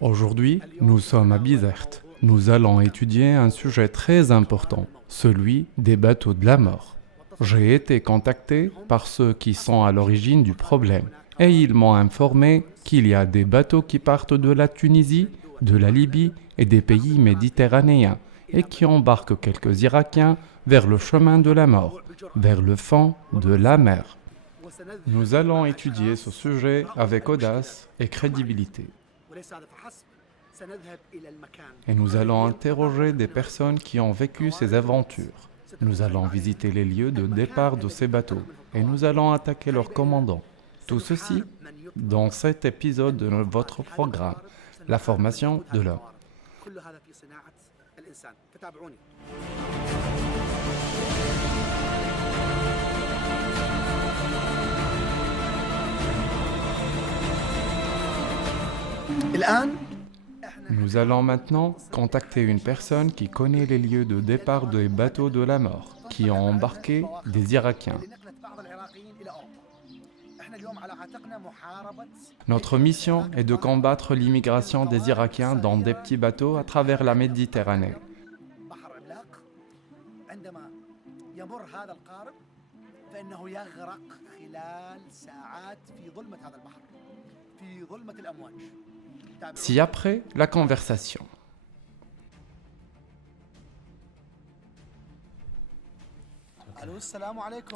Aujourd'hui, nous sommes à Bizerte. Nous allons étudier un sujet très important, celui des bateaux de la mort. J'ai été contacté par ceux qui sont à l'origine du problème et ils m'ont informé qu'il y a des bateaux qui partent de la Tunisie, de la Libye et des pays méditerranéens et qui embarquent quelques Irakiens vers le chemin de la mort, vers le fond de la mer. Nous allons étudier ce sujet avec audace et crédibilité. Et nous allons interroger des personnes qui ont vécu ces aventures. Nous allons visiter les lieux de départ de ces bateaux et nous allons attaquer leurs commandants. Tout ceci dans cet épisode de votre programme, la formation de l'homme. Nous allons maintenant contacter une personne qui connaît les lieux de départ des bateaux de la mort, qui ont embarqué des Irakiens. Notre mission est de combattre l'immigration des Irakiens dans des petits bateaux à travers la Méditerranée. Ci-après, la conversation.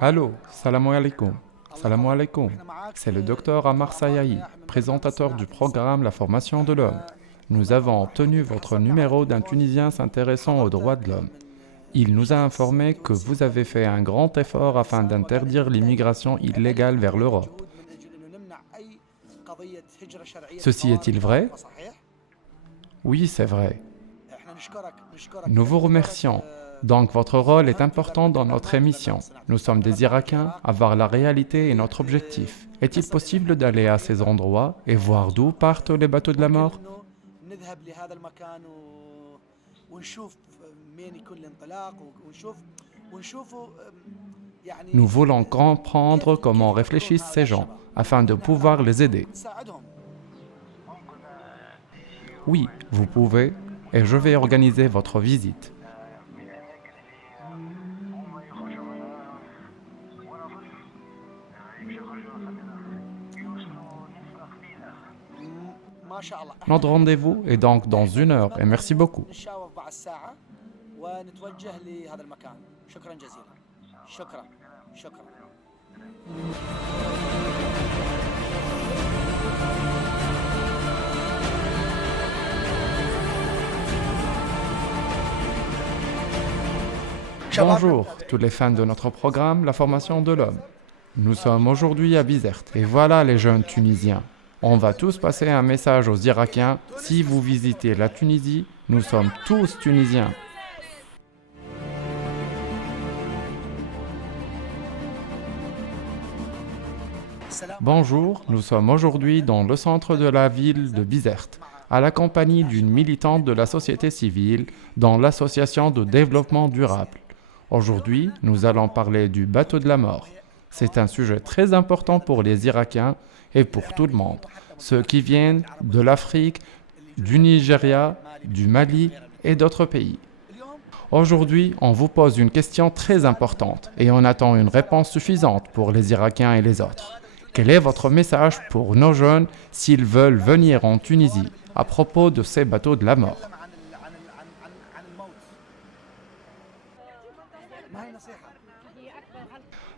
Allô, salam alaikum. Salam alaikum. C'est le docteur Ammar Sayahi, présentateur du programme La formation de l'homme. Nous avons obtenu votre numéro d'un Tunisien s'intéressant aux droits de l'homme. Il nous a informé que vous avez fait un grand effort afin d'interdire l'immigration illégale vers l'Europe. Ceci est-il vrai? Oui, c'est vrai. Nous vous remercions. Donc votre rôle est important dans notre émission. Nous sommes des Irakiens, avoir la réalité est notre objectif. Est-il possible d'aller à ces endroits et voir d'où partent les bateaux de la mort? Nous voulons comprendre comment réfléchissent ces gens, afin de pouvoir les aider. Oui, vous pouvez, et je vais organiser votre visite. Notre rendez-vous est donc dans 1 heure, et merci beaucoup. Bonjour, tous les fans de notre programme La formation de l'homme. Nous sommes aujourd'hui à Bizerte, et voilà les jeunes Tunisiens. On va tous passer un message aux Irakiens. Si vous visitez la Tunisie, nous sommes tous Tunisiens. Bonjour, nous sommes aujourd'hui dans le centre de la ville de Bizerte, à la compagnie d'une militante de la société civile dans l'association de développement durable. Aujourd'hui, nous allons parler du bateau de la mort. C'est un sujet très important pour les Irakiens et pour tout le monde, ceux qui viennent de l'Afrique, du Nigeria, du Mali et d'autres pays. Aujourd'hui, on vous pose une question très importante et on attend une réponse suffisante pour les Irakiens et les autres. Quel est votre message pour nos jeunes s'ils veulent venir en Tunisie à propos de ces bateaux de la mort?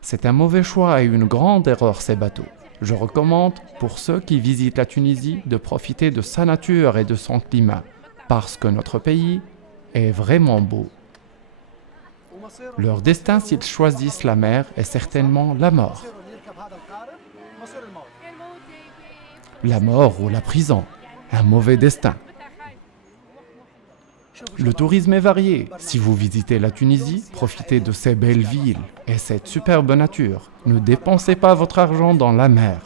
C'est un mauvais choix et une grande erreur ces bateaux. Je recommande pour ceux qui visitent la Tunisie de profiter de sa nature et de son climat, parce que notre pays est vraiment beau. Leur destin s'ils choisissent la mer est certainement la mort. La mort ou la prison, un mauvais destin. Le tourisme est varié. Si vous visitez la Tunisie, profitez de ces belles villes et cette superbe nature. Ne dépensez pas votre argent dans la mer.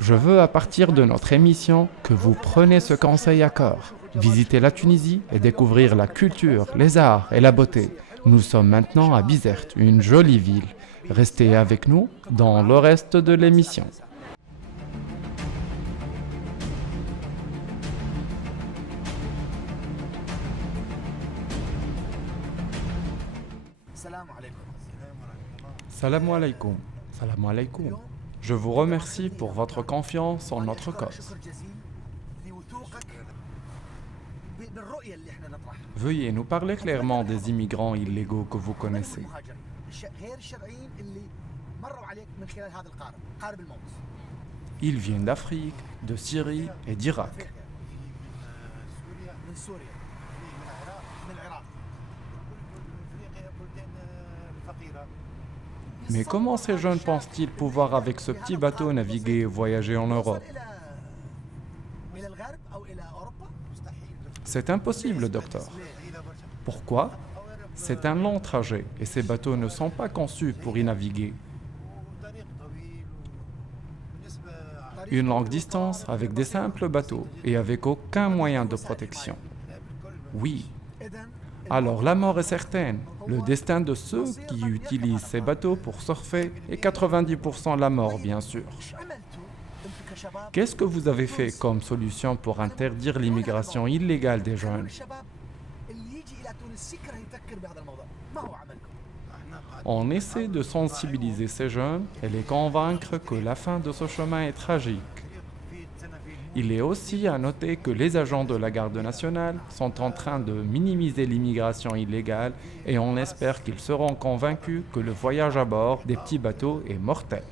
Je veux à partir de notre émission que vous preniez ce conseil à cœur. Visitez la Tunisie et découvrir la culture, les arts et la beauté. Nous sommes maintenant à Bizerte, une jolie ville. Restez avec nous dans le reste de l'émission. Salam alaikum. Salam alaikum. Je vous remercie pour votre confiance en notre cause. Veuillez nous parler clairement des immigrants illégaux que vous connaissez. Ils viennent d'Afrique, de Syrie et d'Irak. Mais comment ces jeunes pensent-ils pouvoir avec ce petit bateau naviguer et voyager en Europe? C'est impossible, docteur. Pourquoi? C'est un long trajet et ces bateaux ne sont pas conçus pour y naviguer. Une longue distance avec des simples bateaux et avec aucun moyen de protection. Oui. Alors la mort est certaine. Le destin de ceux qui utilisent ces bateaux pour surfer est 90% la mort, bien sûr. Qu'est-ce que vous avez fait comme solution pour interdire l'immigration illégale des jeunes? On essaie de sensibiliser ces jeunes et les convaincre que la fin de ce chemin est tragique. Il est aussi à noter que les agents de la garde nationale sont en train de minimiser l'immigration illégale et on espère qu'ils seront convaincus que le voyage à bord des petits bateaux est mortel.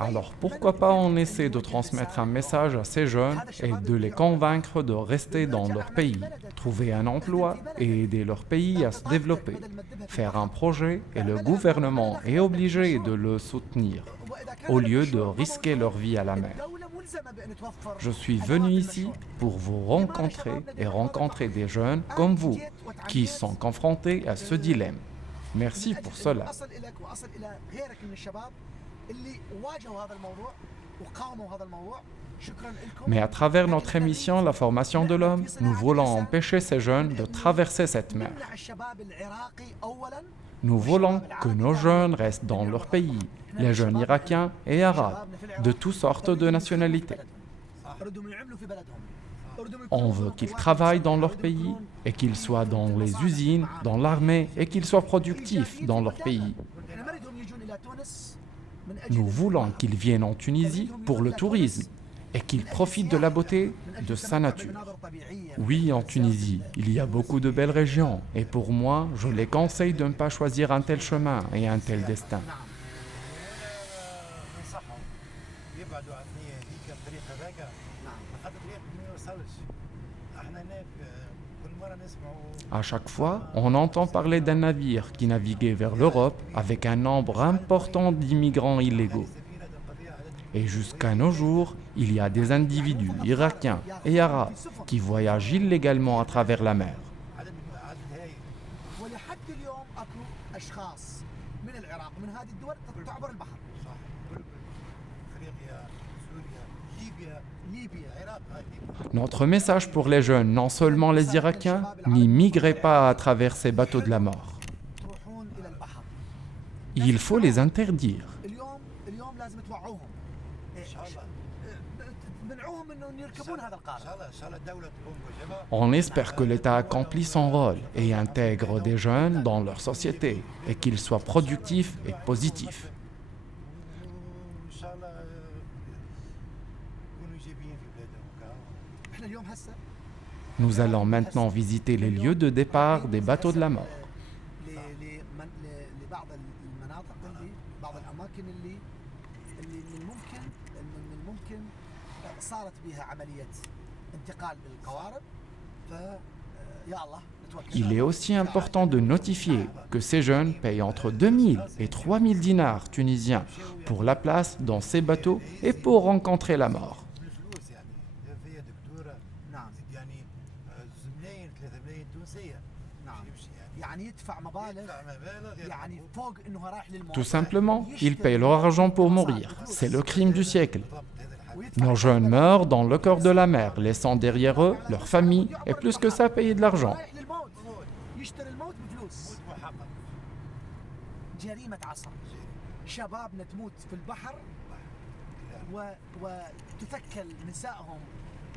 Alors pourquoi pas on essaie de transmettre un message à ces jeunes et de les convaincre de rester dans leur pays, trouver un emploi et aider leur pays à se développer, faire un projet et le gouvernement est obligé de le soutenir, au lieu de risquer leur vie à la mer. Je suis venu ici pour vous rencontrer et rencontrer des jeunes comme vous qui sont confrontés à ce dilemme. Merci pour cela. Mais à travers notre émission La formation de l'homme, nous voulons empêcher ces jeunes de traverser cette mer. Nous voulons que nos jeunes restent dans leur pays, les jeunes irakiens et arabes, de toutes sortes de nationalités. On veut qu'ils travaillent dans leur pays et qu'ils soient dans les usines, dans l'armée et qu'ils soient productifs dans leur pays. Nous voulons qu'ils viennent en Tunisie pour le tourisme et qu'ils profitent de la beauté de sa nature. Oui, en Tunisie, il y a beaucoup de belles régions et pour moi, je les conseille de ne pas choisir un tel chemin et un tel destin. À chaque fois, on entend parler d'un navire qui naviguait vers l'Europe avec un nombre important d'immigrants illégaux. Et jusqu'à nos jours, il y a des individus irakiens et arabes qui voyagent illégalement à travers la mer. Notre message pour les jeunes, non seulement les Irakiens, n'immigrez pas à travers ces bateaux de la mort. Il faut les interdire. On espère que l'État accomplit son rôle et intègre des jeunes dans leur société et qu'ils soient productifs et positifs. Nous allons maintenant visiter les lieux de départ des bateaux de la mort. Il est aussi important de notifier que ces jeunes payent entre 2000 et 3000 dinars tunisiens pour la place dans ces bateaux et pour rencontrer la mort. Tout simplement, ils payent leur argent pour mourir. C'est le crime du siècle. Nos jeunes meurent dans le cœur de la mer, laissant derrière eux leur famille et plus que ça payer de l'argent. جريمة عصر شبابنا تموت في البحر وتثكل نسائهم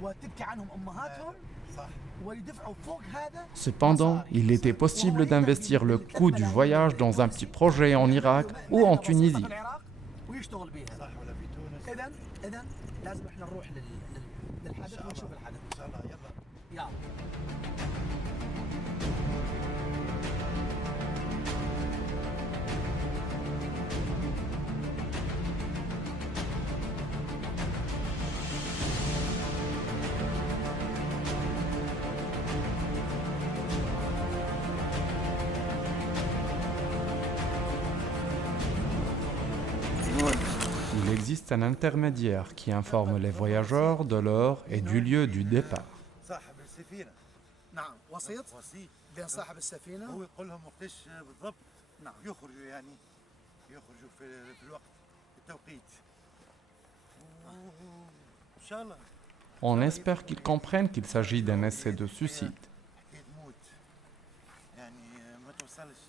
وتبكي عنهم أمهاتهم ويدفعوا فوق هذا. Cependant, il était possible d'investir le coût du voyage dans un petit projet en Irak ou en Tunisie. ويشتغل بيها. إذن لازم إحنا نروح للحدث ونشوف الحدث. إن شاء الله يلا. يلا. Il existe un intermédiaire qui informe les voyageurs de l'heure et du lieu du départ. صاحب السفينة. نعم وسيط بين صاحب السفينة هو يقول لهم وقتاش بالضبط نعم يخرجوا يعني يخرجوا في الوقت التوقيت ان شاء الله On espère qu'ils comprennent qu'il s'agit d'un essai de suicide. حكاية موت يعني ما توصلش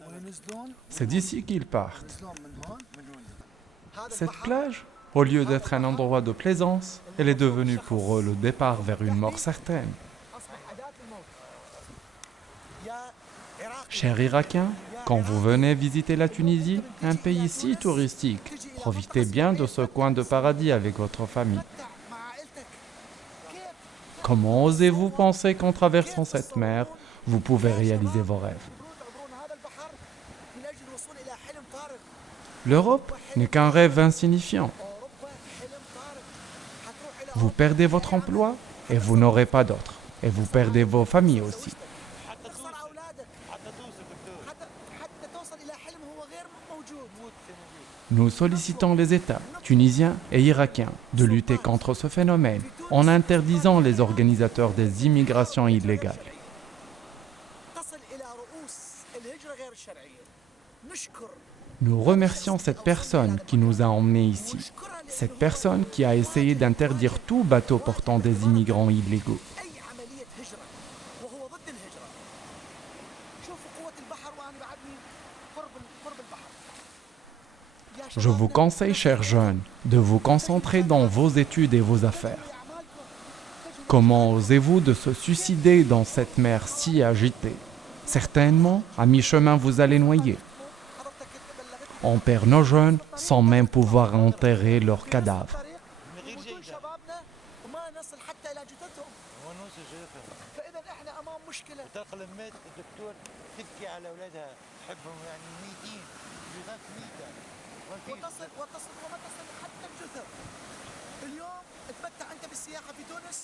وينزلون C'est d'ici qu'ils partent. ينزلون من هون من هون هذا Cette البحر plage, au lieu d'être un endroit de plaisance, elle est devenue pour eux le départ vers une mort certaine. أصبح أداة للموت. يا عراقي Chers Irakiens, quand vous venez visiter la Tunisie, un pays si touristique, profitez bien de ce coin de paradis avec votre famille. تمتع مع عائلتك. كيف Comment osez-vous penser qu'en traversant cette mer, vous pouvez réaliser vos rêves? تعبرون هذا البحر من أجل الوصول إلى حلم فارغ. L'Europe n'est qu'un rêve insignifiant. أوروبا حلم فارغ. حتروح إلى Vous perdez votre emploi et vous n'aurez pas d'autre. Et vous perdez vos familles aussi. تخسر أولادك. حتى توصل إلى حلم هو غير موجود. Nous sollicitons les États, tunisiens et irakiens, de lutter contre ce phénomène en interdisant les organisateurs des immigrations illégales. تصل إلى رؤوس الهجرة غير الشرعية. نشكر Nous remercions cette personne qui nous a emmenés ici. Cette personne qui a essayé d'interdire tout bateau portant des immigrants illégaux. أي عملية هجرة وهو ضد الهجرة. شوفوا قوة البحر وأنا بعدني قرب البحر. يا Je شباب vous conseille, chers jeunes, de vous concentrer dans vos études et vos affaires. Comment osez-vous de se suicider dans cette mer si agitée? Certainement, à mi-chemin, vous allez noyer. On perd nos jeunes sans même pouvoir enterrer leurs cadavres. ودول شبابنا وما نصل حتى إلى جثثهم. هو نص شايفها فإذا إحنا أمام مشكلة. تلقى لمات الدكتور تبكي على اولادها تحبهم يعني ميتين جثث ميتة ما فيش وتصل وما تصل حتى الجثث. اليوم اتمتع أنت بالسياحة في تونس.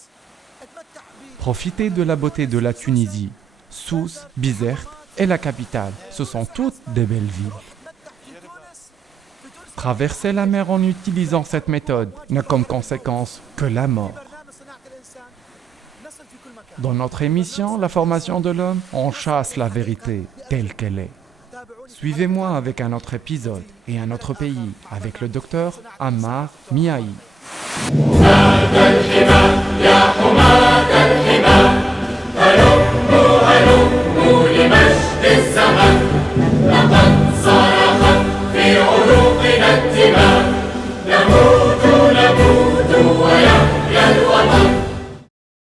اتمتع Profitez de la beauté de la Tunisie. Sousse, Bizerte et la capitale, ce sont toutes des belles villes. اتمتع في تونس. في تونس Traverser la mer en utilisant cette méthode n'a comme conséquence que la mort. برنامج صناعة الإنسان نصل في كل مكان. Dans notre émission La formation de l'homme, on chasse la vérité telle qu'elle est. تابعوني Suivez-moi avec un autre épisode et un autre pays avec le docteur Ammar Miahi.